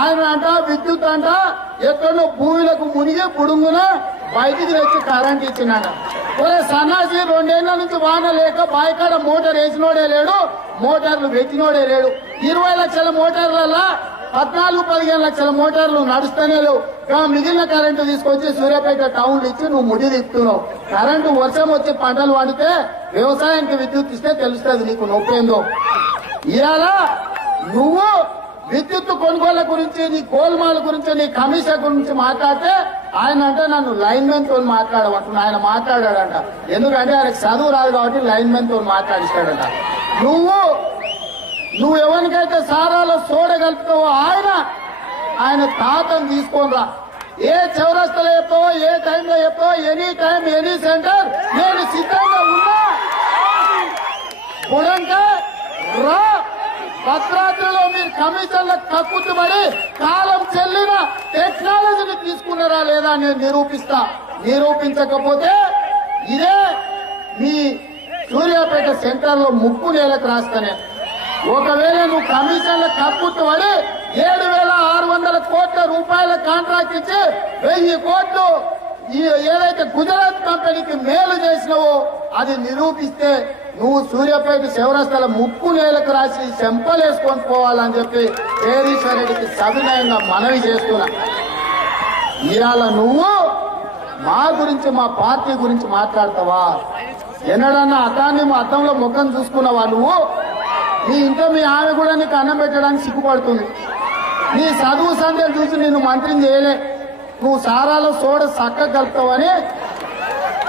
ఆయన అంట విద్యుత్ అంట ఎక్కడో భూమిలకు మునిగి పుడుంగున బయటికి తెచ్చి కరెంట్ ఇచ్చినాడ. ఒరే సన్నాసి రెండేళ్ళ నుంచి వాన లేక బాయికాడ మోటార్ వేసినోడే లేడు మోటార్లు పెట్టినోడే లేడు. ఇరవై లక్షల మోటార్లలో పద్నాలుగు పదిహేను లక్షల మోటార్లు నడుస్తూనే లేవు. మిగిలిన కరెంటు తీసుకొచ్చి సూర్యాపేట టౌన్ ఇచ్చి నువ్వు ముడి తిప్పుతున్నావు. కరెంటు వర్షం వచ్చి పంటలు వాడితే వ్యవసాయానికి విద్యుత్ ఇస్తే తెలుస్తుంది నీకు నొప్పేందో. ఇవాళ నువ్వు విద్యుత్ కొనుగోళ్ళ గురించి నీ గోల్మాల గురించి నీ కమిషన్ గురించి మాట్లాడితే ఆయన అంటే నన్ను లైన్ మెన్తో మాట్లాడమంటున్నా. ఆయన మాట్లాడాడంట. ఎందుకంటే ఆయనకు చదువు రాదు కాబట్టి లైన్ మెన్తో మాట్లాడిస్తాడంట. నువ్వు నువ్వు ఎవరికైతే సారాలో సోడ ఆయన ఆయన తాతను తీసుకోనరా ఏ చౌరస్తలో చెప్తావో ఏ టైంలో చెప్తావో ఎనీ టైం ఎనీ సెంటర్ నేను సిద్ధంగా ఉన్నా. రా. భద్రాద్రిలో మీరు కమిషన్ల కక్కుతుబడి కాలం చెల్లిన టెక్నాలజీని తీసుకున్నారా లేదా నేను నిరూపిస్తా. నిరూపించకపోతే ఇదే మీ సూర్యాపేట సెంటర్లో ముక్కు నేలకు రాస్తానే. ఒకవేళ నువ్వు కమిషన్ల కక్కుతుబడి ఏడు వేల ఆరు వందల కోట్ల రూపాయల కాంట్రాక్ట్ ఇచ్చి వెయ్యి కోట్లు ఈ ఏదైతే గుజరాత్ కంపెనీకి మేలు చేసినావో అది నిరూపిస్తే నువ్వు సూర్యాపేట శివరస్తల ముక్కు నేలకు రాసి చెంపలేసుకొని పోవాలని చెప్పి కేరీశ్వర రెడ్డికి సవినయంగా మనవి చేస్తున్నా. ఇవాళ నువ్వు మా గురించి మా పార్టీ గురించి మాట్లాడతావా? ఎన్నడన్నా అతాన్ని మా అద్దంలో ముఖం చూసుకున్నావా నువ్వు? నీ ఇంట్లో మీ ఆమె కూడా నీకు అన్నం పెట్టడానికి సిగ్గుపడుతుంది. నీ చదువు సంధ్యలు చూసి నిన్ను మంత్రిని చేయలే. నువ్వు సారాలో సోడ సక్క కలుపుతావని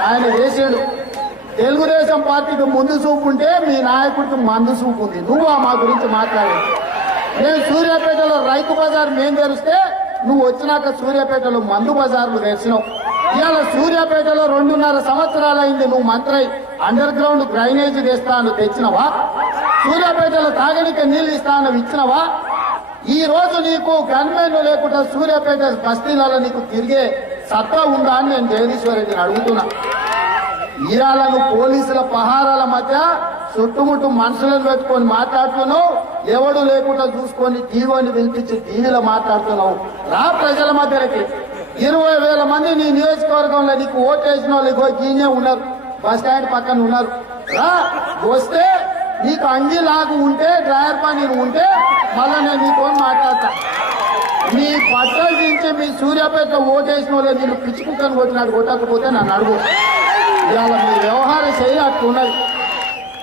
ఆయన వేసాడు. తెలుగుదేశం పార్టీకి ముందు చూపు ఉంటే మీ నాయకుడికి మందు చూపు ఉంది నువ్వు మా గురించి మాట్లాడే నేను సూర్యాపేటలో రైతు బజార్ మేము తెరిస్తే నువ్వు వచ్చినాక సూర్యాపేటలో మందు బజార్లు తెరిచినావు. ఇవాళ సూర్యాపేటలో రెండున్నర సంవత్సరాలు అయింది నువ్వు మంత్రి అండర్ గ్రౌండ్ డ్రైనేజ్ తెస్తాను తెచ్చినవా? సూర్యాపేటలో తాగడానికి నీళ్ళు ఇస్తాను ఇచ్చినవా? ఈ రోజు నీకు గన్మెన్లు లేకుండా సూర్యాపేట బస్తీలలో నీకు తిరిగే సత్తా ఉందా అని నేను జగదీశ్వర్ రెడ్డిని అడుగుతున్నా. ఇవాళ పోలీసుల పహారాల మధ్య చుట్టుముట్టు మనుషులను పెట్టుకొని మాట్లాడుతున్నావు. ఎవడు లేకుండా చూసుకొని టీవీని పిలిపించి టీవీలో మాట్లాడుతున్నావు. రా ప్రజల మధ్యకి ఇరవై వేల మంది నీ నియోజకవర్గంలో నీకు ఓటేసిన వాళ్ళు ఇగో గీనే ఉన్నారు. బస్ స్టాండ్ పక్కన ఉన్నారు. రా వస్తే నీకు అంగి లాగు ఉంటే డ్రైవర్ పని ఉంటే మళ్ళా నేను నీతో మాట్లాడతా? నీ పట్టలు దించి మీ సూర్యాపేట ఓటేసిన వాళ్ళు నేను పిచ్చుకుక్కని కొట్టినాడు కొట్టకపోతే నన్ను అడుగు. ఇవాళ మీ వ్యవహార శైలి అట్లున్నది.